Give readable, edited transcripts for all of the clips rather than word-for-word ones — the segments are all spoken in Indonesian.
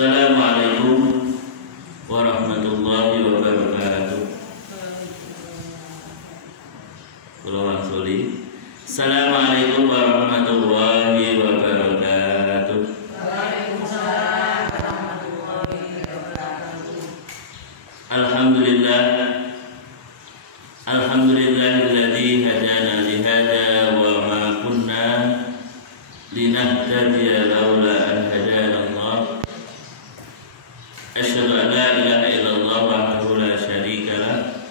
Assalamualaikum warahmatullahi wabarakatuh. Assalamualaikum warahmatullahi wabarakatuh. Waalaikumsalam warahmatullahi wabarakatuh. Alhamdulillah, alhamdulillahilladzi hadana li hada wa ma kunna linahtadiya laula an hadana Allah. Asyhadu an la ilaha illallah wahdahu la syarika lah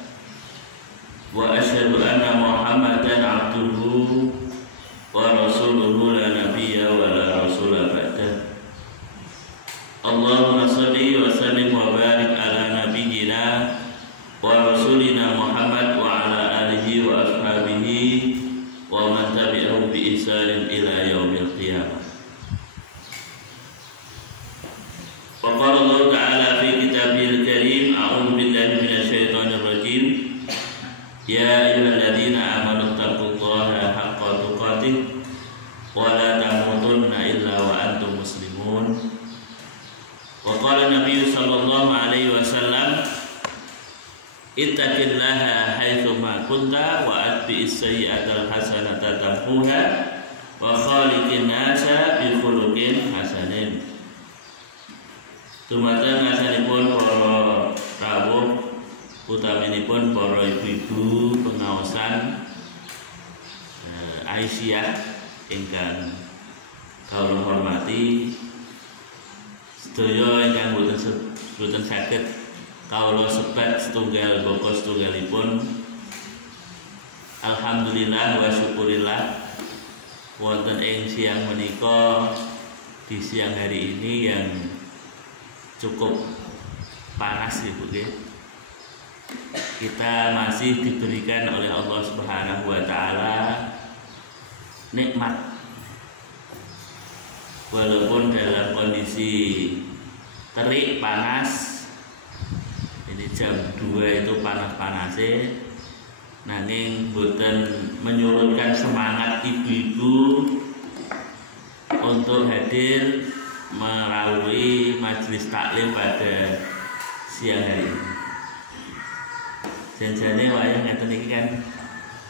wa asyhadu anna Muhammadan abduhu wa rasuluhu la nabiyya wa la rasula ba'dah. Allahumma shalli wa sallim wa barik ala nabiyyina wa rasulina Muhammad wa ala alihi wa ashabihi wa man tabi'ahum bi ihsanin ila yaumil qiyamah. Wa qala Allah ta'ala fi kitabihil karim, a'udzu billahi minasyaitonir rajim. Ya ayyuhalladzina amanu taqullaha haqqa tuqatih wa la tamutunna illa wa antum muslimun. Wa qala Nabi sallallahu alaihi wasallam, ittaqillaha haitsu ma kunta wa atbi'is sayyi'atal hasanata tamhuha wa khaliqin nasa bi khuluqin hasanin. Dumateng asalipun para rawuh, utaminipun para ibu-ibu pengaosan Aisyah ingkang kawula hormati, sedaya ingkang boten saged kawula sebat setunggal boko setunggalipun. Alhamdulillah wa syukurillah wonten ing siang menika, di siang hari ini yang cukup panas ibu nggih, kita masih diberikan oleh Allah Subhanahu wa taala nikmat, walaupun dalam kondisi terik panas. Ini jam 2 itu panas-panasnya, nanging boten menyurutkan semangat ibu-ibu untuk hadir melalui majelis taklim pada siang hari ini. Janjane wayang ngeten iki kan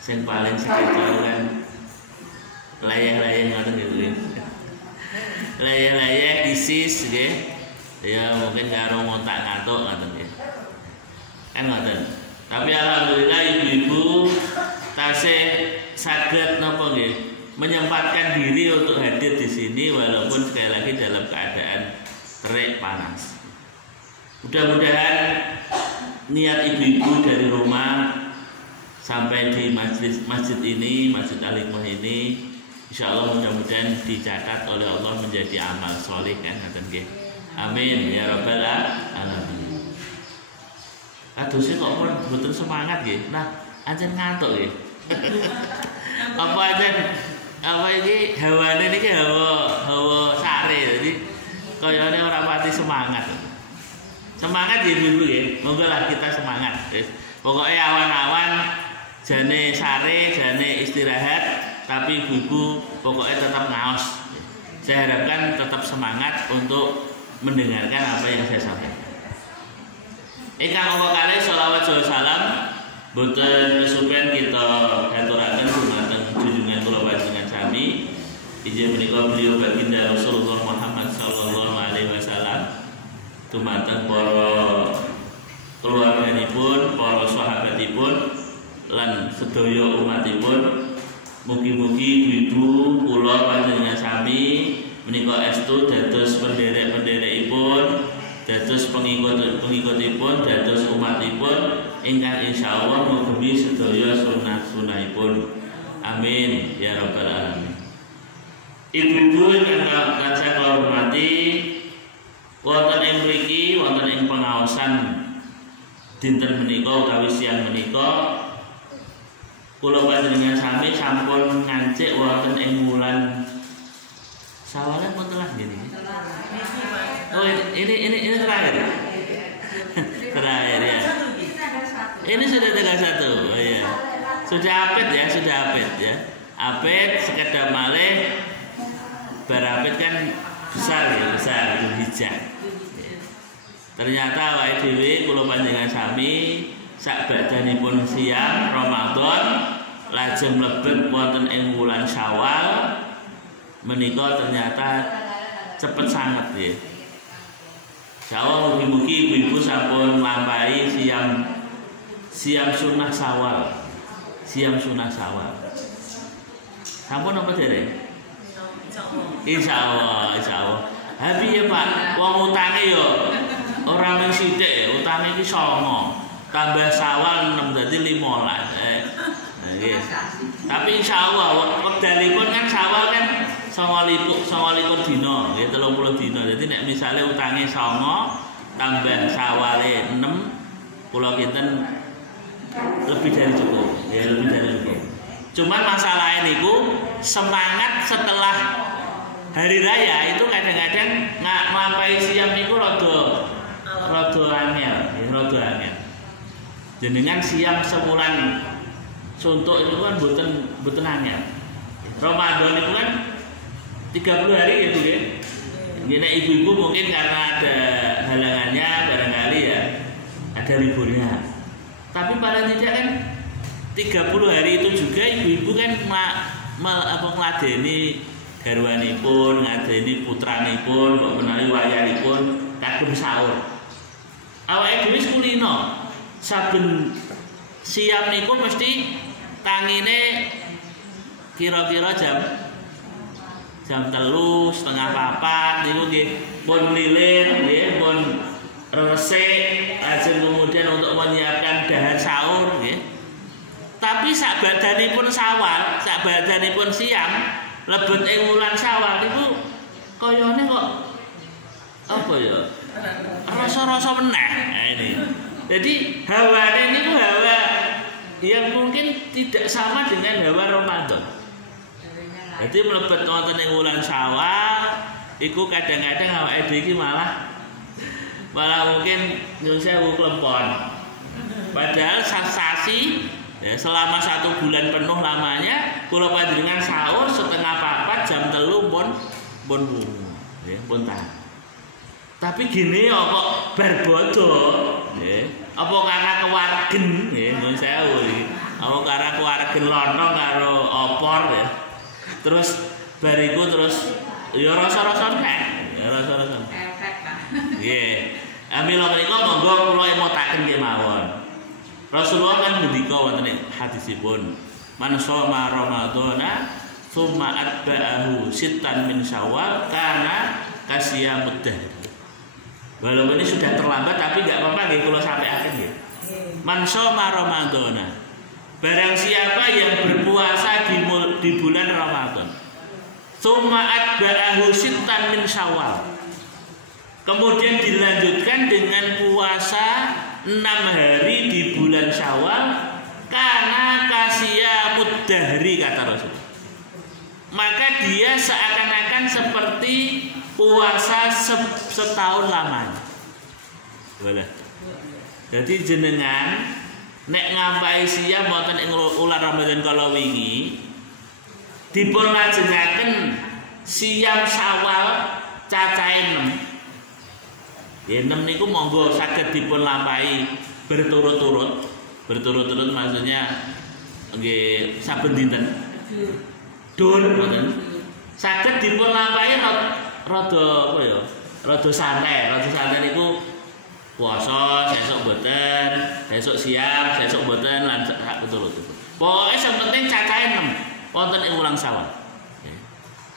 sing paling sekecil kan layang-layang ngoten nggih. Layang-layang ISIS nggih. Ya mungkin karo ngontak ngantuk ngoten nggih. Kan ngoten. Tapi alhamdulillah ibu-ibu tasih saged napa nggih menyempatkan diri untuk hadir di sini walaupun sekali lagi dalam keadaan terik panas. Mudah-mudahan niat ibu-ibu dari rumah sampai di masjid ini, Masjid Al-Hikmah ini, insya Allah mudah-mudahan dicatat oleh Allah menjadi amal soleh kan, amin ya rabbal alamin. Aduh sih kok betul semangat gitu. Nah, ancen ngantuk gitu. Apa ini hawane niki hawa sare, jadi kayane ora pati semangat. Semangat ya ibu ya, moga kita semangat. Pokoknya awan-awan jane sare, jane istirahat, tapi ibu-ibu pokoknya tetap ngaos. Saya harapkan tetap semangat untuk mendengarkan apa yang saya sampaikan. Ingkang angka kalih sholawat wa salam boten kesupen kita aturaken dumateng junjungan kula panjenengan sami. Injih menika beliau baginda Rasulullah Muhammad sallallahu alaihi wasallam, dumateng para keluarganipun, para sahabatipun lan sedaya umatipun. Mugi-mugi ibu kula panjenengan sami menika estu dados penderek-penderekipun, dados pengikut-pengikutipun, dados umatipun ingkang insyaallah ngugemi sedaya sunah-sunahipun. Amin ya rabbal alamin. Ibu-ibu ingkang tansah kula hormati, wonten ing mriki wonten ing pengaosan dinten menika utawi siang menika kula panjenengan sami sampun ngancik wonten ing wulan Sawalan pun telah gini. Oh ini terakhir. Terakhir ya. Ini sudah tanggal 1. Oh ya. Sudah apit ya, sudah apit ya. Apit sekedar malih berapit kan besar ya, besar Dzulhijjah. Ternyata awake dhewe kula panjenengan sami sakbadanipun siam Ramadan lajeng mlebet wonten ing wulan Syawal menika ternyata cepet sanget nggih. Syawal mugi-mugi ibu-ibu sampun nglampahi siam sunah Syawal. Siam sunah Syawal. Sampun apa dereng? Insyaallah, insyaallah. Habi ya Pak, wong utange yo ora mung sithik, utange iki 9. Tambah Syawal 6 dadi 15. Nggih. Tapi insyaallah wekdalipun kan Syawal kan 29 dina, nggih 30 dina. Dadi nek misale utange 9 tambah Syawale 6 kula kinten lebih dari cukup. Ya lebih dari cukup. Cuman masalahnya niku semangat setelah hari raya itu kadang-kadang nglampahi siam niku rada angel. Jenengan siam sebulan suntuk itu kan boten angel. Ramadan itu kan 30 hari ya Bu nggih. Nek ibu-ibu mungkin karena ada halangannya barangkali ya ada liburnya. Tapi paling tidak kan 30 hari itu juga ibu-ibu kan ngladeni garwanipun, ngadeni putranipun, kok menawi wayahipun kagem sahur. Awake dhewe kulino saben siam niku mesti tangine kira-kira jam 3, setengah 4 niku nggih pun lilir nggih pun resik lajeng kemudian untuk menyiapkan dahan sahur nggih. Tapi sak badanipun Syawal, sak badanipun siam lebet ing wulan Syawal niku kayane kok apa ya? Rasa-rasa meneh. Nah ini. Jadi hawane niku hawa yang mungkin tidak sama dengan hawa Ramadan. Jadi mlebet wonten ing wulan Syawal iku kadang-kadang awake dhewe iki malah mungkin nyuwun sewu klempon. Padahal sensasi ya, selama 1 bulan penuh lamanya kula panjenengan sahur setengah 4 jam 3 pun bungu nggih pun tahan. Tapi gini ya kok berbodo nggih. Apa karena kewargen nggih nyuwun sewu iki. Apa karena kewargen lontong karo opor ya. Terus bariku terus ya rasa-rasa nek ya rasa-rasa efek ta. Nggih. Amila menika monggo kula emotaken nggih mawon. Rasulullah kan ngendika wonten ing hadisipun, "Man shoma Ramadhana tsumma atba'ahu sittan min Syawal kana kasiyamud dahr." Walaupun ini sudah terlambat tapi enggak apa-apa nggih kula sampaikan nggih. Man shoma Ramadhana. Barang siapa yang berpuasa di bulan Ramadan, tsumma atba'ahu sittan min Syawal. Kemudian dilanjutkan dengan puasa 6 hari di bulan Syawal karena kasiyamud dahri kata Rasul. Maka dia seakan-akan seperti puasa setahun lamanya. Boleh. Jadi jenengan nek ngampahi siam wonten ing ular Ramadan kala wingi dipun lajengaken siam Syawal cacahe 6. Ya 6 niku monggo saged dipun lampahi berturut-turut. Berturut-turut maksudnya nggih saben dinten. Dun ngoten. Saged dipun lampahi rada apa ya? Rada santai. Rada santai niku puasa sesuk boten, sesuk siam, sesuk boten lan sak berturut-turut. Pokoke sing penting cacahe 6 wonten ing wulan Syawal.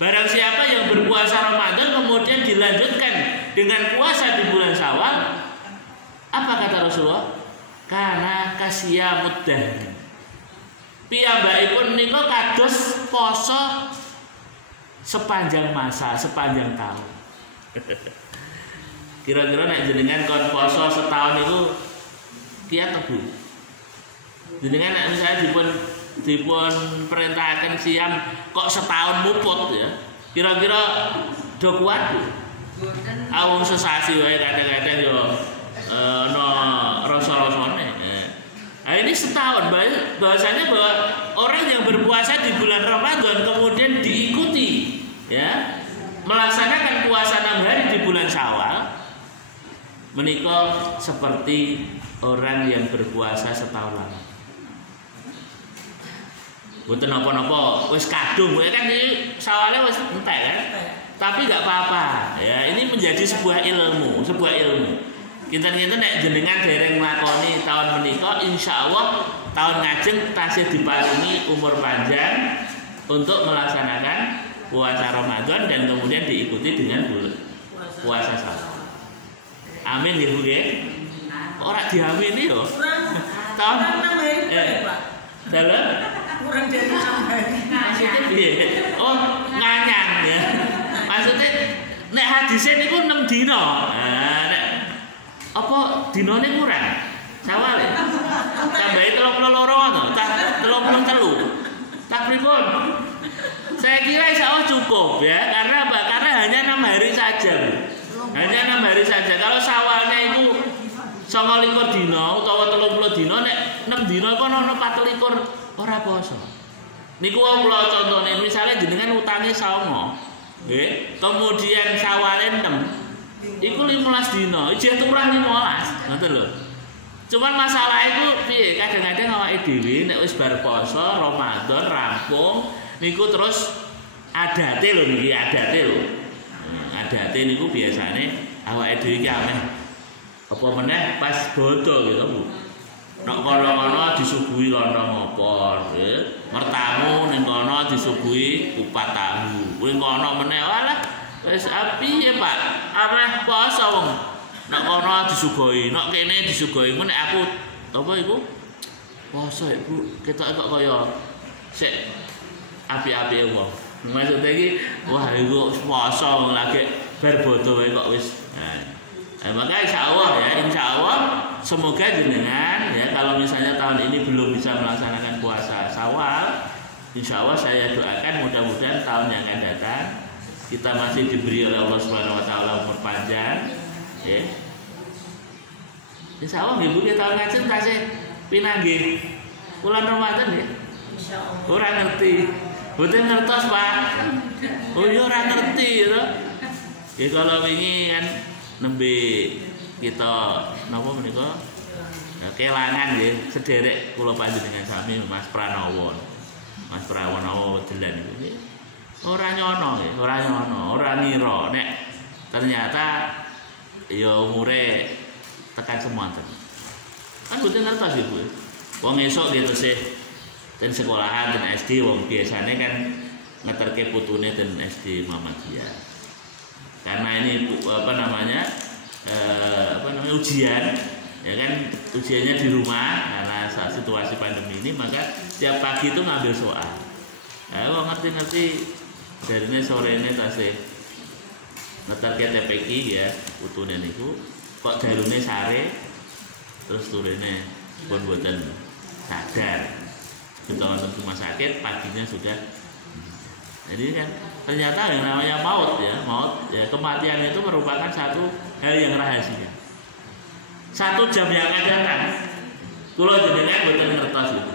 Barang siapa yang berpuasa Ramadan kemudian dilanjutkan dengan puasa di bulan Syawal, apa kata Rasulullah? Karena kasiyamud dahr. Piyambakipun nika kados poso sepanjang masa, sepanjang tahun. Kira-kira nek jenengan kon poso setahun itu kiat Bu. Jenengan nek misalnya dipun perintahkan siam kok setahun muput ya. Kira-kira do kuat Bu. Awung sesasi wae kadang-kadang yo no rasa-rasane. Nah ini setahun bahasanya bahwa orang yang berpuasa di bulan Ramadan kemudian diikuti ya melaksanakan puasa 6 hari di bulan Syawal menika seperti orang yang berpuasa setahun lama. Mboten napa-napa, wis kadung ya kan iki sawale wis entek kan. Tapi enggak apa-apa. Ya, ini menjadi sebuah ilmu. Kinten-kinten nek jenengan dereng nglakoni tahun menika insyaallah tahun ngajeng tasih diparingi umur panjang untuk melaksanakan puasa Ramadan dan kemudian diikuti dengan puasa Syawal. Amin nggih Bu nggih. Ora diamini yo. Tahun dalam kurang dari maksudnya piye? Oh, nganyang ya. Maksudnya nek hadise niku 6 dina. Nek apa dinane kurang? Sawale. Tambahi 32 ngono, 33. Tak pripun? Saya kira insyaallah cukup ya, karena apa? Karena hanya 6 hari saja, Bu. Hanya 6 hari saja. Kalau sawalnya itu 29 dina utawa 30 dina, nek 6 dina kok ono 24 ora poso. Niku kula contone misale jenengan utange 9, nggih. Kemudian sawale 6. Iku 15 dina, ijeh turah 15. Ngoten lho. Cuman masalah itu piye? Kadang-kadang awake dhewe nek wis bar poso Ramadan rampung niku terus adate lho niki, adate lho. Adate niku biasane awake dhewe iki ameh apa meneh pas bodho gitu Bu. Nek kono-kono disuguhi lontong opor, nggih. Mertamu ning kono disuguhi kupat tahu. Kuwi kono meneh walah wis api ya Pak. Areh poso wong. Nek kono disuguhi, nek kene disuguhi. Nek aku apa iku? Poso Ibu, ketok kok kaya sik api-api wong. Maksudnya iki wah iku poso lagi bar bodho wae kok wis. Maka insyaallah semoga jenengan ya kalau misalnya tahun ini belum bisa melaksanakan puasa Syawal, insyaallah saya doakan mudah-mudahan tahun yang akan datang kita masih diberi oleh Allah Subhanahu wa taala umur panjang ya. Insyaallah ibu kita tahun ngajeng tasih pinanggih bulan Ramadan ya. Insyaallah. Ora ngerti. Mboten ngertos, Pak. Oh iya ora ngerti ya. Ya kalau wingi kan nembe kita napa menika kelangan nggih sederek kula panjenengan sami Mas Pranowo. Mas Pranowo Delan iki ora nyono nggih, ora ngira nek ternyata ya umure tekan semonten. Kan mboten ngertos Ibu. Wong esuk gitu sih ten sekolahan ten SD wong biasane kan ngeterke putune ten SD Muhammadiyah. Karena ini ujian ya kan, ujiannya di rumah karena saat situasi pandemi ini, maka tiap pagi itu ngambil soal. Wong ngerti-ngerti jarine sorene tasih ngeterke TPQ ya putune niku kok darune sare terus turune pun mboten sadar. Kita wonten rumah sakit paginya sudah. Jadi kan ternyata yang namanya maut ya kematian itu merupakan satu hal yang rahasia. 1 jam yang akan datang kula jenengan mboten ngertos itu.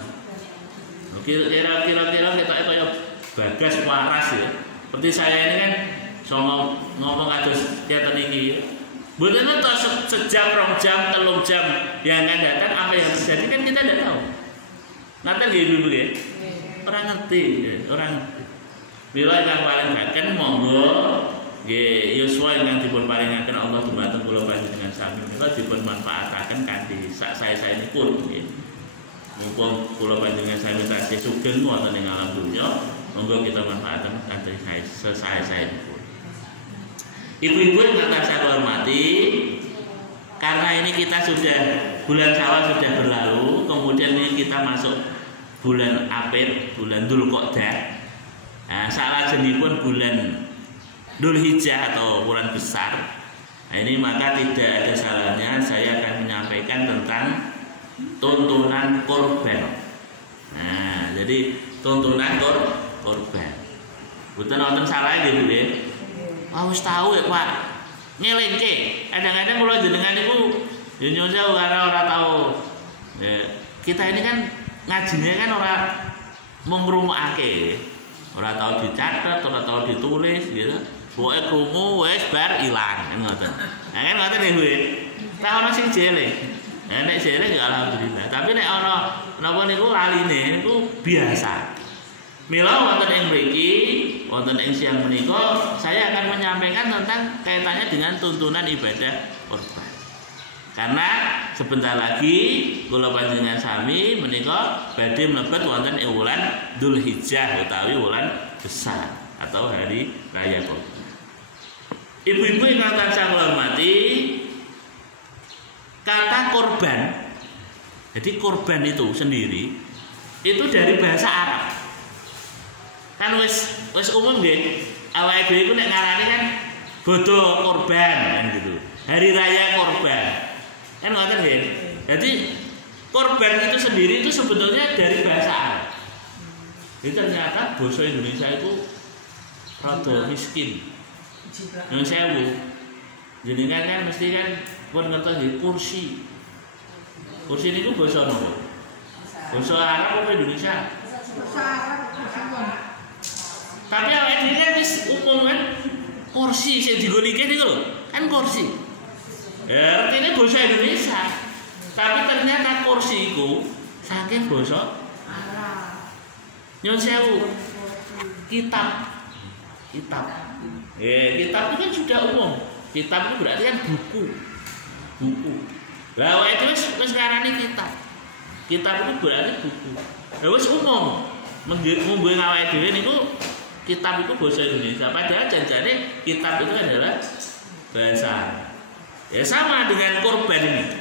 Kira-kira kita kaya Bagas waras ya. Seperti saya ini kan ngomong kados keten iki. Mboten ngertos sejam, 2 jam, 3 jam yang akan datang apa yang terjadi kan kita tidak tahu. Nanti Ibu ya. Orang ngerti. Bila yang paling baken monggo nggih Yosua ingkang dipun paringaken Allah dumateng kula panjenengan sami menika dipun manfaataken kanthi sak sae-saenipun nggih. Mumpung kula panjenengan sami tasih sugeng wonten ing alam donya, monggo kita manfaataken kanthi sae-saenipun. Ibu-ibu yang saya hormati, karena ini kita sudah bulan Syawal sudah berlalu, kemudian ini kita masuk bulan Apit, bulan Dzulqa'dah. Nah, salajengipun bulan Dzulhijjah atau bulan besar. Nah, ini maka tidak ada salahnya saya akan menyampaikan tentang tuntunan korban. Nah, jadi tuntunan korban. Mboten wonten salah nggih Bu nggih. Wis tahu ya Pak. Ngelingke. Kadang-kadang kula jenengan niku yo nyuwun karena ora tahu. Ya, kita ini kan ngajinya kan ora mung ngrungokake. Ora tahu dicatat, ora tahu ditulis gitu. Pokoke krungu wis bar ilang ngoten. Nah kan ngoten nggih Bu. Tak ana sing jelek. Nek jelek ya alhamdulillah. Tapi nek ana napa niku laline niku biasa. Mila wonten ing mriki, wonten ing siang menika saya akan menyampaikan tentang kaitannya dengan tuntunan ibadah kurban. Karena sebentar lagi kula panjenengan sami menika badhe mlebet wonten ing wulan Dzulhijjah utawi wulan besar atau hari raya kurban. Ibu-ibu ingkang tansah kula hormati, kata korban, jadi korban itu sendiri itu dari bahasa Arab. Kan wis umum nggih, awake dhewe iku nek ngarani kan bodo korban kan gitu. Hari raya korban. Kan ngoten nggih. Jadi korban itu sendiri itu sebetulnya dari bahasa Arab. Itu ternyata basa Indonesia itu rada miskin. Nyuwun sewu. Jenengan kan mesti kan pun ngertos nggih kursi. Kursi niku basa napa? Basa Arab apa Indonesia? Basa Arab. Tapi awake dhewe kan wis umum kan kursi sing digolike niku lho, kan kursi. Ya artine basa Indonesia. Tapi ternyata kursi iku saking basa Arab. Nyuwun sewu. Kitab. Kitab itu kan sudah umum. Kitab itu berarti kan buku. Lah awake dhewe wis ngarani kitab. Kitab itu berarti buku. Lah wis umum. Munggo awake dhewe niku kitab itu bahasa Indonesia, padahal janjane kitab itu adalah bahasa. Ya sama dengan korban ini.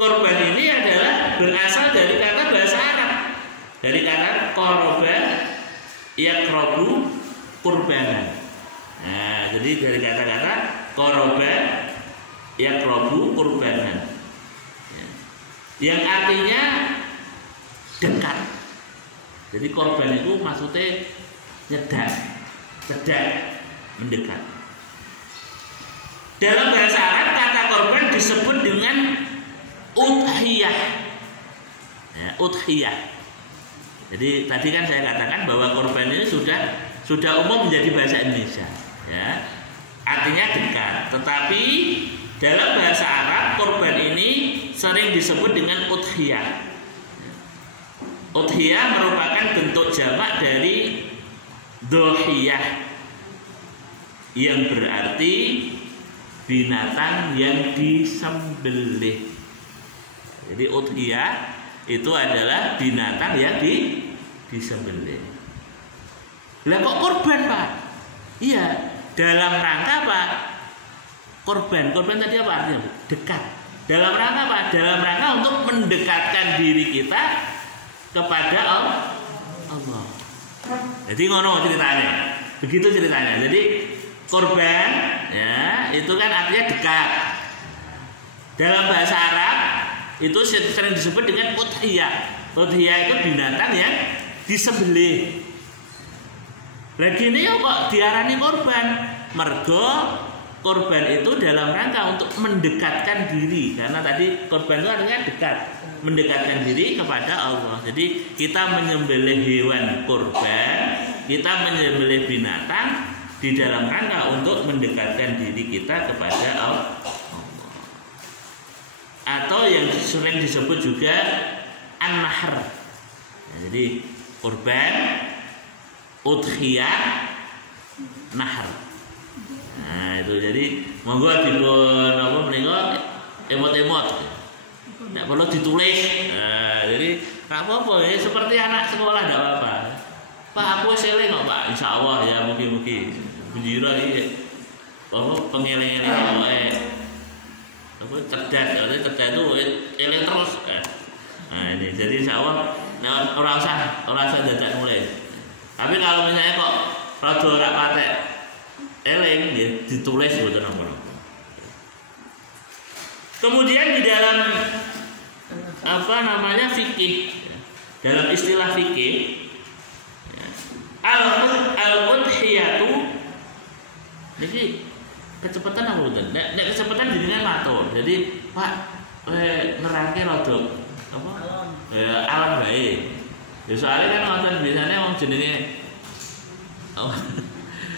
Korban ini adalah berasal dari kata bahasa Arab, dari kata korban, yakrobu, kurbanan. Nah, jadi dari kata-kata korban, yakrobu, kurbanan, yang artinya dekat. Jadi korban itu maksudnya cedak, mendekat. Dalam bahasa Arab kata korban disebut dengan udhiyah. Ya, udhiyah. Jadi tadi kan saya katakan bahwa korban ini sudah umum menjadi bahasa Indonesia. Ya, artinya dekat. Tetapi dalam bahasa Arab korban ini sering disebut dengan udhiyah. Udhiyah merupakan bentuk jamak dari dohiyah yang berarti binatang yang disembelih. Jadi udhiyah itu adalah binatang yang disembelih. Lah kok korban, Pak? Iya, dalam rangka apa? Korban tadi apa artinya? Dekat. Dalam rangka apa? Dalam rangka untuk mendekatkan diri kita kepada Allah. Jadi ngono ceritanya, begitu ceritanya. Jadi korban, ya itu kan artinya dekat. Dalam bahasa Arab itu sering disebut dengan udhiyah. Udhiyah itu binatang yang disembelih. Lagi ini kok diarani korban? Mergo korban itu dalam rangka untuk mendekatkan diri, karena tadi korban itu artinya dekat, mendekatkan diri kepada Allah. Jadi kita menyembelih hewan kurban, kita menyembelih binatang di dalam rangka untuk mendekatkan diri kita kepada Allah. Atau yang sering disebut juga an-nahr. Jadi kurban, udhiyah, nahr. Nah itu jadi monggo dipun apa menika emot-emot. Tidak perlu ditulis. Nah, jadi nggak apa-apa ya, seperti anak sekolah tidak apa-apa. Pak aku eling kok Pak, insya Allah ya mugi-mugi bunjira iki apa pengeling-eling apa cerdas itu eling terus. Nah ini jadi insya Allah orang usah dadak nulis. Tapi kalau misalnya kok rada ora patek eling ya ditulis mboten napa-napa. Kemudian di dalam apa namanya fikih, dalam istilah fikih al-udhiyatu niki kecepatan apa mboten? Nek kecepatan jenengan matur. Jadi Pak nerangke rada apa? Alam bae. Ya soalnya kan wonten biasanya wong jenenge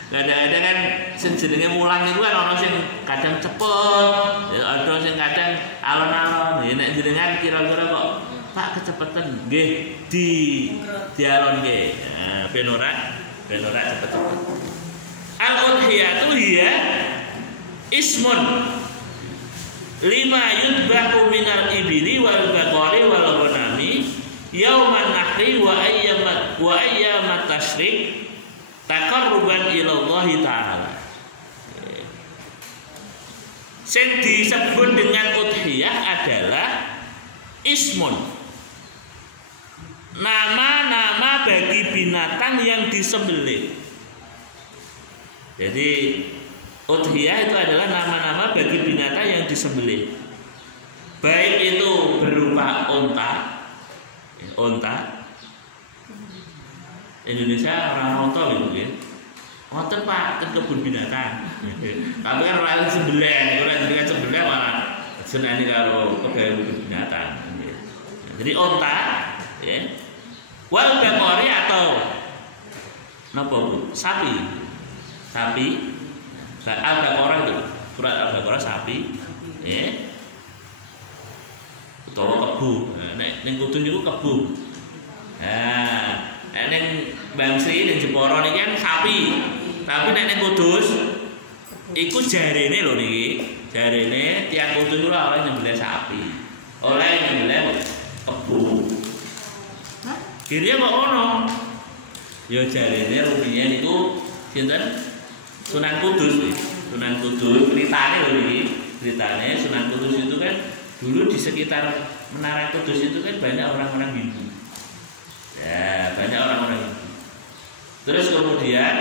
Kadang-kadang kan sing jenenge mulang niku kan ana sing kadang cepet, ya ada sing kadang alon-alon. Ya nek jenengan kira-kira kok Pak kecepetan nggih dialonke. Nah, ben ora cepet-cepet. Al-udhiyatu hiya ismun lima yudbahu minal ibili wal baqari wal ghanami yauman nahri wa ayyamat tasyrik taqarruban ila Allah taala. Sing disebut dengan udhiyah adalah ismun, nama-nama bagi binatang yang disembelih. Jadi udhiyah itu adalah nama-nama bagi binatang yang disembelih. Baik itu berupa unta. Indonesia orang onta gitu ya. Onta Pak, kan kebun binatang. Tapi kan orang sebelah, orang dengan sebelah malah senani kalau kebun binatang. Jadi onta, ya. Wal baqari atau napa Bu? Sapi. Al-Baqarah itu, surat Al-Baqarah sapi, ya. Utawa kebu. Nek ning kudus niku kebu. Nah, ning Bangsi ning Jepara niki kan sapi. Tapi nek ning Kudus iku jarene lho niki. Jarene tiyang Kudus ora oleh nyembelih sapi. Oleh nyembelih kebu. Hah? Kira kok ono? Ya jarene rumiyin niku sinten? Sunan Kudus. Sunan Kudus ceritane lho niki. Ceritane Sunan Kudus itu kan dulu di sekitar Menara Kudus itu kan banyak orang-orang Hindu. Ya, banyak orang-orang Hindu. Terus kemudian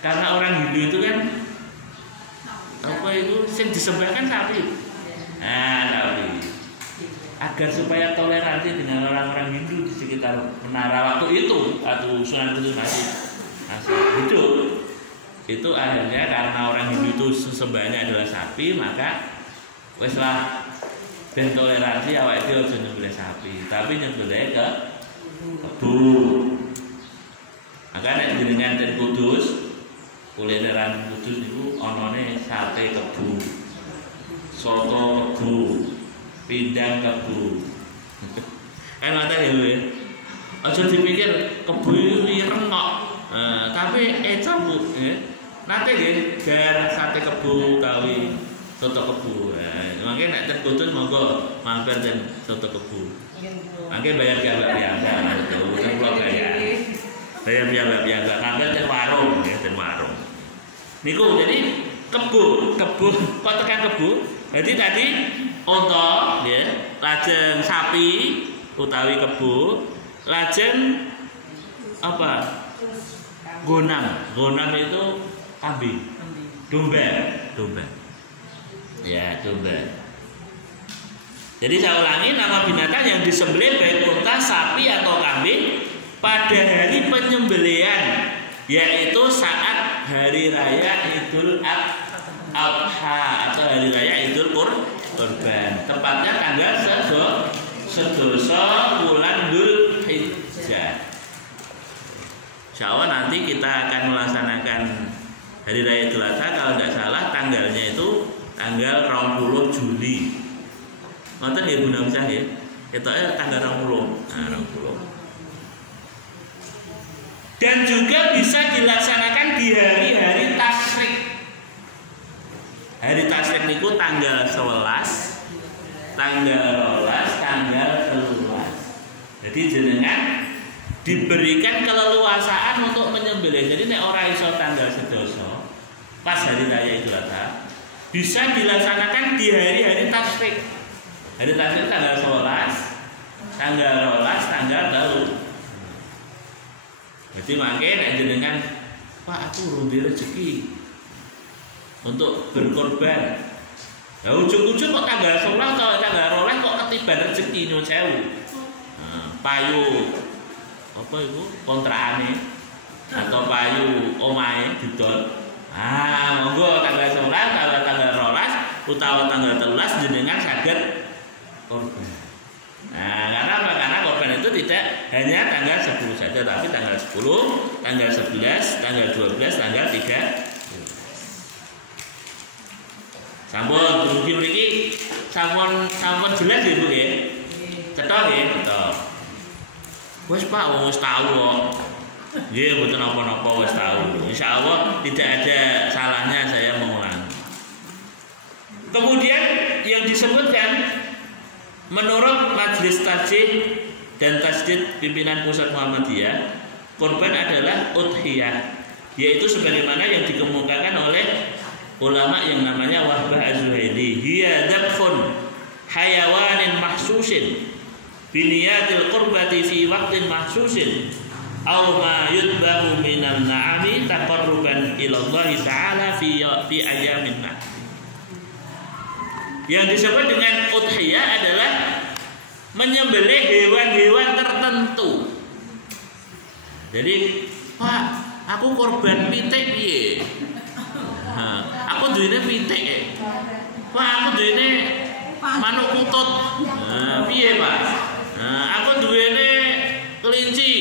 karena orang Hindu itu kan apa itu yang disembah kan sapi. Nah, sapi. Agar supaya toleransi dengan orang-orang Hindu di sekitar menara waktu itu atau Sunan Kudus masih hidup. Itu akhirnya karena orang Hindu itu sembahnya adalah sapi, maka weslah ben toleransi awake dhewe aja nyembelih sapi, tapi nyembelih kebu. Maka nek jenengan ten Kudus, kulineran Kudus niku anane sate kebu, soto kebu, pindang kebu. Ngoten ya lho. Aja dipikir kebu ireng kok. Tapi Bu, nate nggih gar sate kebu utawi soto kebu. Mangke nek ten Kudus monggo mampir ten soto kebu. Mangke bayar biasa, bukan kula bayar. Bayar biasa, mampir ten warung, ya ten warung. Niku jadi kebu kok tekan kebu. Jadi tadi unta ya, lajeng sapi utawi kebu, lajeng apa? Gonam itu kambing. Domba. Ya, domba. Jadi saya ulangi, nama binatang yang disembelih baik unta, sapi atau kambing pada hari penyembelihan, yaitu saat hari raya Idul Adha atau hari raya Idul Kurban. Tepatnya tanggal 11 bulan Dzulhijjah. Insyaallah nanti kita akan melaksanakan hari raya Idul Adha, kalau tidak salah tanggalnya itu tanggal 20 Juli. Ngoten ya Bu Namsah ya. Ketoke tanggal 20. Nah, 20. Dan juga bisa dilaksanakan di hari-hari tasyrik. Hari tasyrik niku tanggal 11, tanggal 12, tanggal 13. Jadi jenengan diberikan keleluasaan untuk menyembelih. Jadi nek ora iso tanggal 11 pas hari raya Idul Adha, bisa dilaksanakan di hari-hari tasyrik. Hari tasyrik tanggal 11, tanggal 12, tanggal 13. Jadi makanya nek jenengan, Pak aku rundi rezeki untuk berkorban. Ya ujung-ujung kok tanggal 11 atau tanggal 12 kok ketiban rezeki nyuwun sewu. Payu apa itu kontraane atau payu omahe didol. Monggo tanggal 11, tanggal 12 utawa tanggal 13 jenengan saged korban. Karena apa? Karena korban itu tidak hanya tanggal 10 saja, tapi tanggal 10, tanggal 11, tanggal 12, tanggal 3. Sampun dumugi mriki sampun jelas ya Bu ya. Cetha nggih, cetha. Wis Pak wis tahu kok. Nggih mboten napa-napa wis tahu. Insyaallah tidak ada salahnya saya mengulang. Kemudian yang disebutkan menurut Majelis Tajih dan Tasdid pimpinan Pusat Muhammadiyah, kurban adalah udhiyah, yaitu sebagaimana yang dikemukakan oleh ulama yang namanya Wahbah Az-Zuhaili, hiya dabkhun hayawanin mahsusin biniyatil qurbati fi waqtin mahsusin aw ma yudbahu minal na'ami taqarruban ila Allah ta'ala fi ayamin nah. Yang disebut dengan udhiyah adalah menyembelih hewan-hewan tertentu. Jadi, Pak, aku korban pitik piye? Aku duwene pitik. Pak, aku duwene manuk kutut. Piye, Pak? Aku duwene kelinci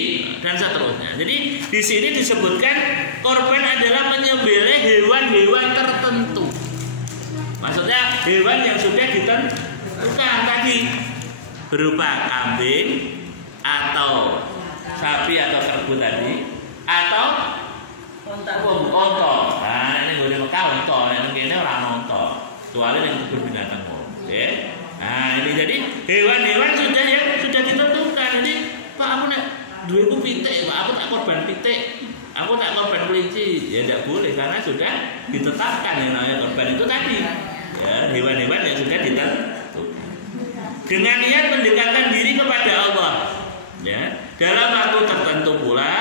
dan seterusnya. Jadi di sini disebutkan korban adalah menyembelih hewan-hewan tertentu. Maksudnya hewan yang sudah ditentukan tadi berupa kambing atau sapi atau kerbau tadi atau onta. Nah, ini gue Mekah onta, yang kene ora onta. Kecuali yang kebun binatang. Oke. Nah, ini jadi hewan-hewan sudah ditentukan. Jadi, Pak, aku nak duweku pitik, Pak, aku tak korban pitik. Aku tak korban kelinci. Ya tidak boleh karena sudah ditetapkan yang namanya korban itu tadi. Ya, hewan-hewan yang sudah ditentukan. Dengan niat mendekatkan diri kepada Allah. Ya, dalam waktu tertentu pula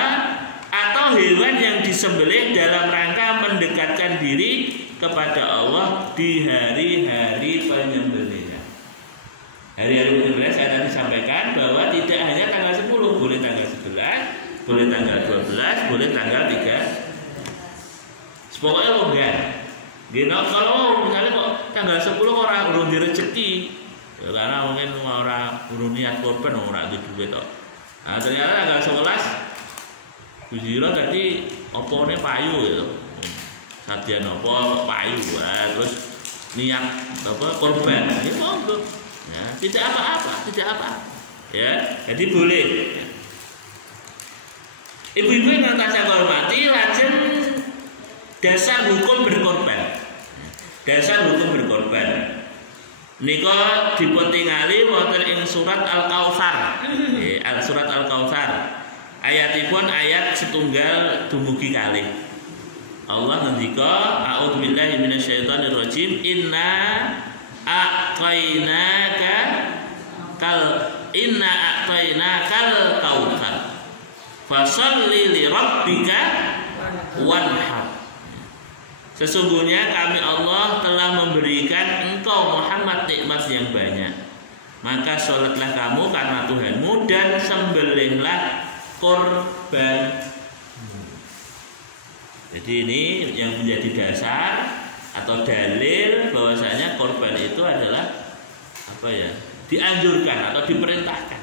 atau hewan yang disembelih dalam rangka mendekatkan diri kepada Allah di hari-hari penyembelihan. Hari-hari penyembelihan saya tadi sampaikan bahwa tidak hanya tanggal 10, boleh tanggal 11, boleh tanggal 12, boleh tanggal 3. Pokoknya longgar. Kalau misalnya kok tanggal 10 orang urung direzeki, ya karena mungkin orang urung niat korban orang itu duit kok. Nah ternyata tanggal 11 Bujiro tadi opone payu gitu. Sadian opo payu, terus niat apa korban. Ya monggo. Ya, tidak apa-apa, tidak apa. Ya, jadi boleh. Ibu-ibu yang saya hormati, lajeng dasar hukum berkorban. Dasar hukum berkorban. Nika dipun tingali wonten ing surat Al-Kautsar. Surat Al-Kautsar. Ayatipun ayat setunggal dumugi kalih. Allah ngendika, a'udzubillahi minasyaitonirrajim, inna a'tainaka kal kautsar. Fasholli li rabbika wanhar. Sesungguhnya kami Allah telah memberikan engkau Muhammad nikmat yang banyak. Maka sholatlah kamu karena Tuhanmu dan sembelihlah korban. Jadi ini yang menjadi dasar atau dalil bahwasanya korban itu adalah apa ya? Dianjurkan atau diperintahkan.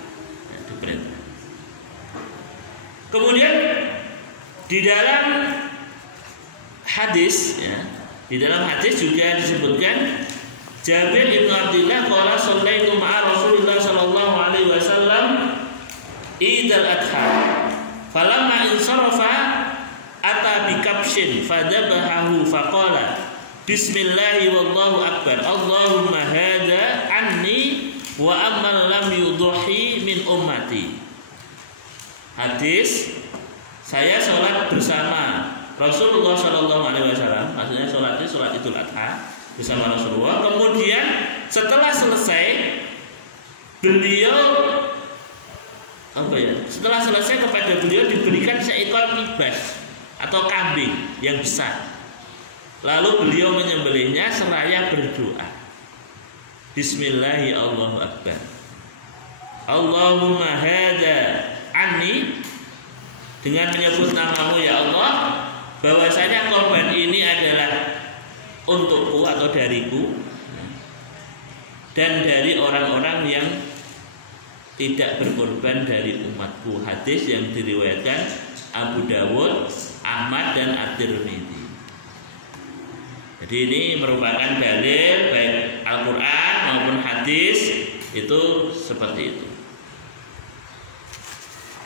Ya, diperintahkan. Kemudian di dalam hadis ya, di dalam hadis juga disebutkan Jabir bin Abdullah qala shallaitu ma'a Rasulillah sallallahu alaihi wasallam Idul Adha. Falamma insarafa ata bikabshin fadabahu faqala bismillahi wallahu akbar. Allahumma hada anni wa amman lam yudhi min ummati. Hadis, saya sholat bersama Rasulullah Shallallahu Alaihi Wasallam, maksudnya sholat itu sholat Idul Adha bersama Rasulullah. Kemudian setelah selesai beliau setelah selesai kepada beliau diberikan seekor kibas atau kambing yang besar. Lalu beliau menyembelihnya seraya berdoa. Bismillahi Allahu Akbar. Allahumma hada anni, dengan menyebut namamu ya Allah, bahwasanya korban ini adalah untukku atau dariku dan dari orang-orang yang tidak berkorban dari umatku. Hadis yang diriwayatkan Abu Dawud, Ahmad dan At-Tirmidzi. Jadi ini merupakan dalil baik Al-Quran maupun hadis itu seperti itu.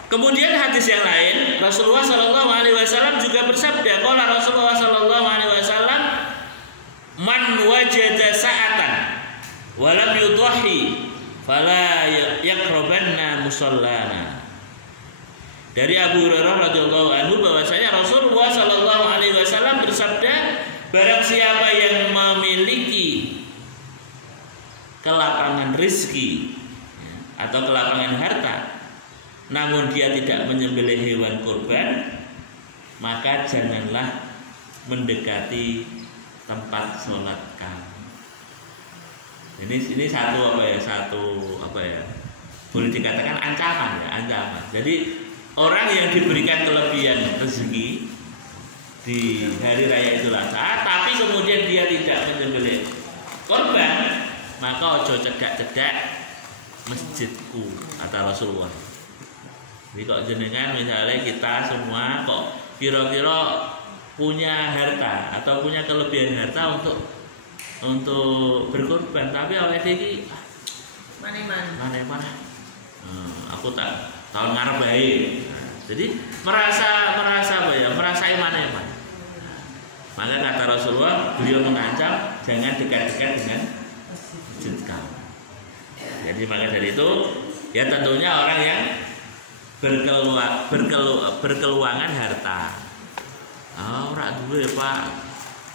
Kemudian hadis yang lain, Rasulullah Shallallahu Alaihi Wasallam juga bersabda, qala Rasulullah Shallallahu Alaihi Wasallam, man wajada sa'atan walam yudhi fala yaqrabanna musallana. Dari Abu Hurairah radhiyallahu anhu bahwasanya Rasulullah Shallallahu Alaihi Wasallam bersabda, barang siapa yang memiliki kelapangan rizki atau kelapangan harta, namun dia tidak menyembelih hewan kurban, maka janganlah mendekati tempat sholat kamu. Ini satu apa ya? Boleh dikatakan ancaman ya, ancaman. Jadi orang yang diberikan kelebihan rezeki di hari raya Idul Adha, tapi kemudian dia tidak menyembelih korban, maka ojo cedak-cedak masjidku, kata Rasulullah. Jadi kok jenengan misalnya kita semua kok kira-kira punya harta atau punya kelebihan harta untuk berkorban, tapi awake iki mana aku tak tahun ngarep bae. Jadi merasa apa ya? Merasa iman. Maka kata Rasulullah, beliau mengancam jangan dekat-dekat dengan masjid kamu. Jadi maka dari itu ya tentunya orang yang berkeluangan harta. Ora duwe, Pak.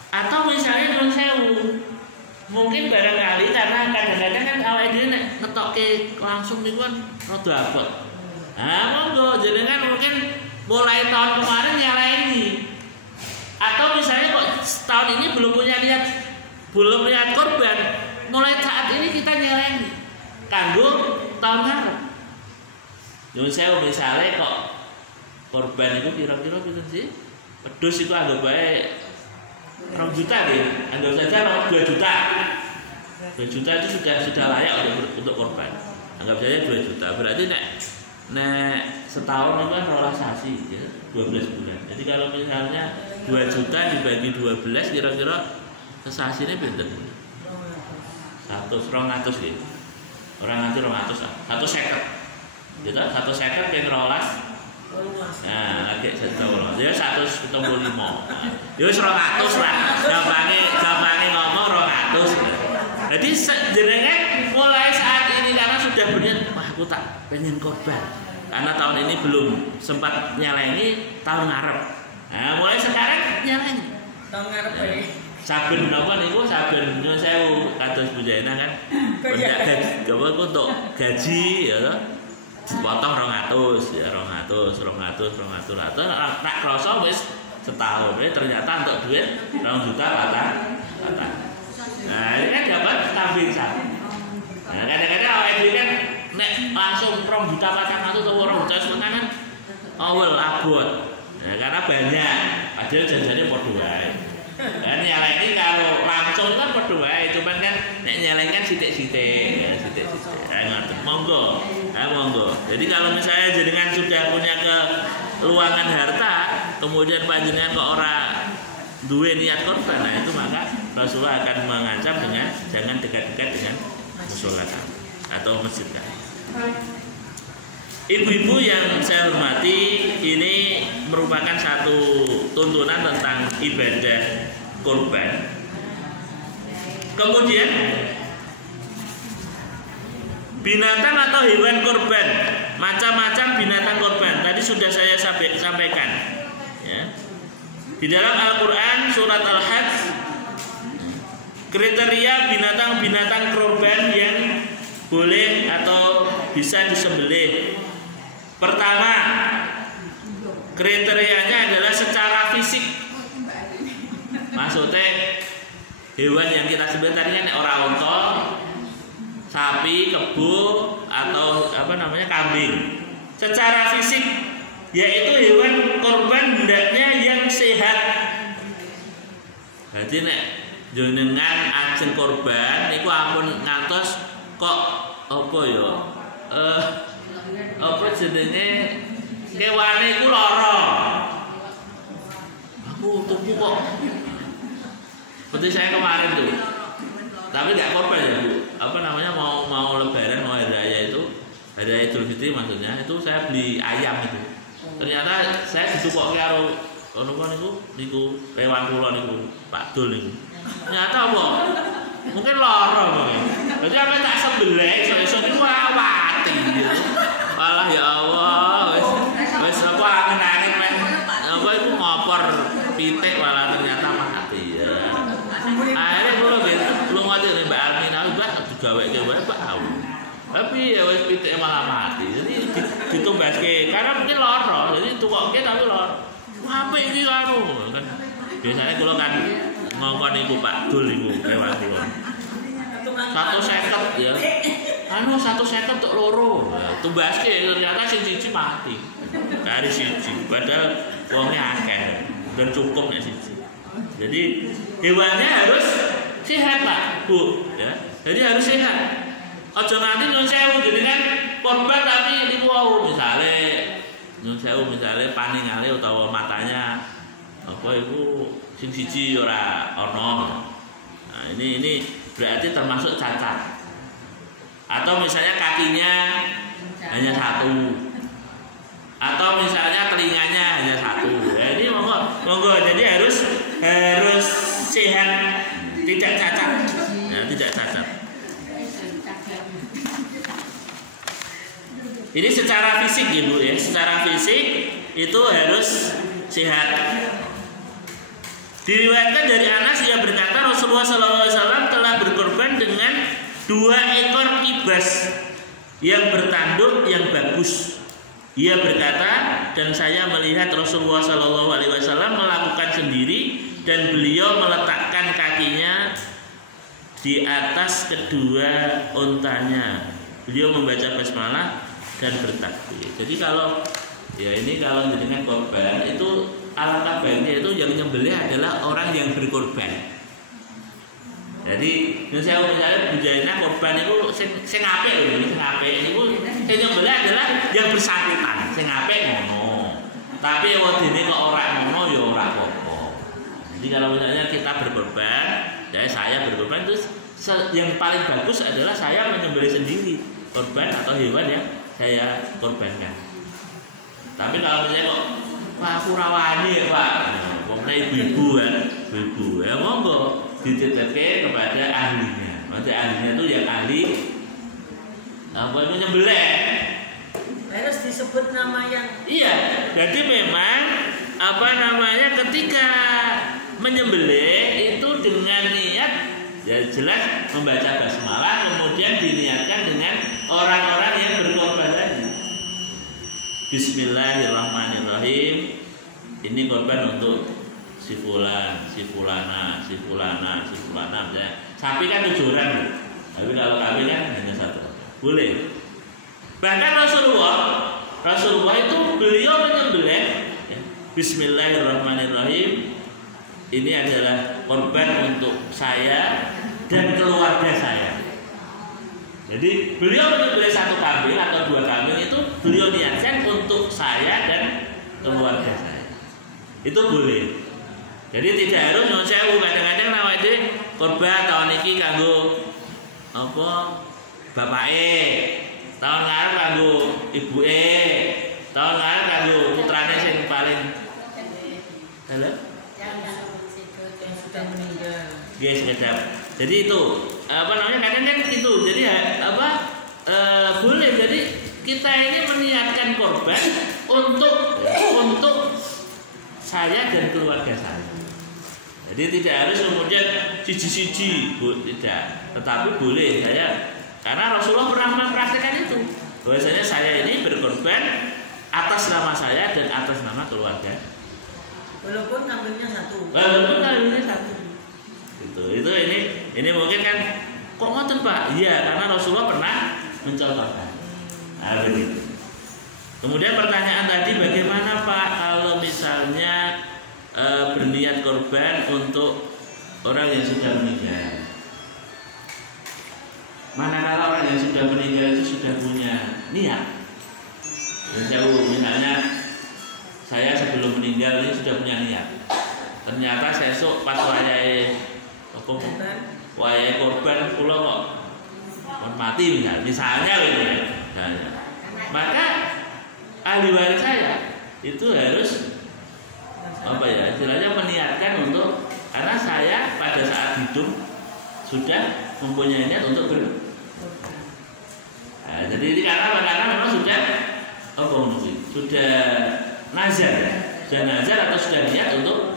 Atau misalnya non sewu. Mungkin barangkali karena kadang-kadang kan awake dhewe nek ngetokke langsung niku kan rada abot. Monggo jenengan mungkin mulai tahun kemarin nyeleni. Atau misalnya kok tahun ini belum lihat korban, mulai saat ini kita nyeleni. Kanggo tahun ngarep. Yo saya misalnya kok korban itu kira-kira pinten sih? Pedus itu anggap baik 2 juta deh, anggap saja 2 juta. 2 juta itu sudah layak untuk korban. Anggap saja 2 juta. Berarti nek setahun itu kan realisasi ya, 12 bulan. Jadi kalau misalnya 2 juta dibagi 12 kira-kira sesasinya pinten? 200 gitu. Orang nanti 200 150. Gitu, 150 ping 12. Nah, lagi 100. Ya 175. Ya wis 200 lah. Gampange ngomong 200. Jadi jenengan mulai saat ini karena sudah berniat, wah aku tak pengen korban. Karena tahun ini belum sempat nyaleni, tahun ngarep. Nah, mulai sekarang nyaleni. Tahun ngarep ya. Saben napa niku saben nyuwun sewu kados Bu Jaina kan. Gaji untuk gaji ya toh. Dipotong 200 ya 200 tak krasa wis setahun. Ternyata untuk duit 2 juta patah. Nah, ini kan dapat kambing satu. Nah, kadang-kadang awake dhewe kan nek langsung 2 juta patah atau 2 juta setengah kan awal abot. Nah, karena banyak, padahal janjane padha wae. Dan nyaleni kalau langsung kan padha wae, cuman kan nek nyaleni kan sithik-sithik. Monggo. Jadi kalau misalnya jenengan sudah punya keluangan harta, kemudian panjenengan kok ora duwe niat korban, nah itu maka Rasulullah akan mengancam dengan jangan dekat-dekat dengan mushola atau masjid. Ibu-ibu yang saya hormati, ini merupakan satu tuntunan tentang ibadah kurban. Kemudian binatang atau hewan kurban, macam-macam binatang kurban. Tadi sudah saya sampaikan. Ya. Di dalam Al-Quran surat Al-Hajj, kriteria binatang-binatang kurban yang boleh atau bisa disembelih. Pertama, kriterianya adalah secara fisik. Maksudnya hewan yang kita sembelih tadi kan orang unta, sapi, kebo atau kambing. Secara fisik yaitu hewan kurban hendaknya yang sehat. Berarti nek jenengan ajeng kurban niku ampun ngantos kok apa ya apa jenenge kewane iku lara. Aku tuku kok. Seperti saya kemarin tuh. Tapi nggak korban ya Bu. Apa namanya mau lebaran, mau hari raya itu, hari raya Idul Fitri maksudnya, itu saya beli ayam itu. Ternyata saya ditukok karo niku rewan kula niku Pak Dul niku. Ternyata apa? Mungkin lara mungkin. Berarti apa tak sembelih iso-iso niku awati gitu. Walah ya Allah, wis apa angin-angin meh apa iku ngopor pitik malah ternyata mati ya. Akhirnya kula nggih lunga dene Mbak Almina, Mbak digaweke wae Pak. Tapi ya wis pitike malah mati. Jadi ditumbaske karena mungkin lara. Jadi tukoke tapi lara. Apik iki karo kan. Biasanya kula kan ngongkon iku Pak Dul iku kewan kula. 150 ya. 150 tok loro. Tumbaske ternyata sing siji mati. Kari siji. Padahal wonge akeh dan cukup nek siji. Jadi hewannya harus sehat Pak, Bu, ya. Jadi harus sehat. Aja nanti nyun sewu jenengan korban tapi niku wau misale nyun sewu misale paningale utawa matanya apa iku sing siji ora ana. Nah, ini berarti termasuk cacat. Atau misalnya kakinya hanya satu. Atau misalnya telinganya hanya satu. Jadi monggo jadi harus sehat, tidak cacat. Ya, tidak cacat. Ini secara fisik ya Bu ya, secara fisik itu harus sehat. Diriwayatkan dari Anas ia berkata Rasulullah SAW telah berkorban dengan 2 ekor kibas yang bertanduk yang bagus. Ia berkata dan saya melihat Rasulullah SAW melakukan sendiri dan beliau meletakkan kakinya di atas kedua untanya. Beliau membaca basmalah dan bertakbir. Jadi kalau ya ini kalau jenengan korban itu alangkah baiknya itu yang nyembelih adalah orang yang berkorban. Jadi misalnya bujana korban itu sing apik lho, sing apik niku sing nyembelih adalah yang bersangkutan, sing apik ngono. Tapi wedine kok ora ngono ya ora apa-apa. Jadi kalau misalnya kita berkorban, ya saya berkorban terus yang paling bagus adalah saya menyembelih sendiri korban atau hewan yang saya korbankan. Tapi kalau misalnya kok Pak aku rawani ya Pak, pokoknya ibu-ibu kan, ibu ya monggo dititipke kepada ahlinya. Maksudnya ahlinya itu yang ahli apa itu nyembelih. Harus disebut nama yang. Iya, jadi memang apa namanya ketika menyembelih itu dengan niat ya jelas membaca basmalah kemudian diniatkan dengan orang-orang yang berkorban tadi. Bismillahirrahmanirrahim. Ini korban untuk si fulan, si fulana, si fulana, si fulana. Sapi kan 7 orang, tapi kalau kami kan hanya 1. Boleh. Bahkan Rasulullah itu beliau menyembelih. Bismillahirrahmanirrahim. Ini adalah korban untuk saya dan keluarga saya. Jadi beliau menyembelih 1 kambing atau 2 kambing itu beliau niatkan untuk saya dan keluarga saya. Itu boleh. Jadi tidak harus nyuwun sewu kadang-kadang nawake korban tahun iki kanggo apa bapake, tahun ngarep kanggo ibuke, tahun ngarep kanggo putrane sing paling halo Yang sudah meninggal. Yes, betul. Jadi itu apa namanya kadang kan itu. Jadi boleh. Jadi kita ini meniatkan korban untuk saya dan keluarga saya. Jadi tidak harus kemudian siji-siji, tidak. Tetapi boleh saya karena Rasulullah pernah mempraktikkan itu. Bahwasanya saya ini berkorban atas nama saya dan atas nama keluarga. Walaupun kambingnya 1. Walaupun kambingnya 1. Itu ini mungkin kan kok ngoten Pak? Iya, karena Rasulullah pernah mencontohkan. Nah, begitu. Kemudian pertanyaan tadi bagaimana Pak kalau misalnya berniat korban untuk orang yang sudah meninggal? Manakala orang yang sudah meninggal itu sudah punya niat. Misalnya saya sebelum meninggal ini sudah punya niat. Ternyata sesuk pas wayahe korban kula kok mati misalnya gitu ya. Maka ahli waris saya itu harus istilahnya meniatkan untuk, karena saya pada saat hidup sudah mempunyai niat untuk jadi ini karena memang sudah sudah nazar atau sudah niat untuk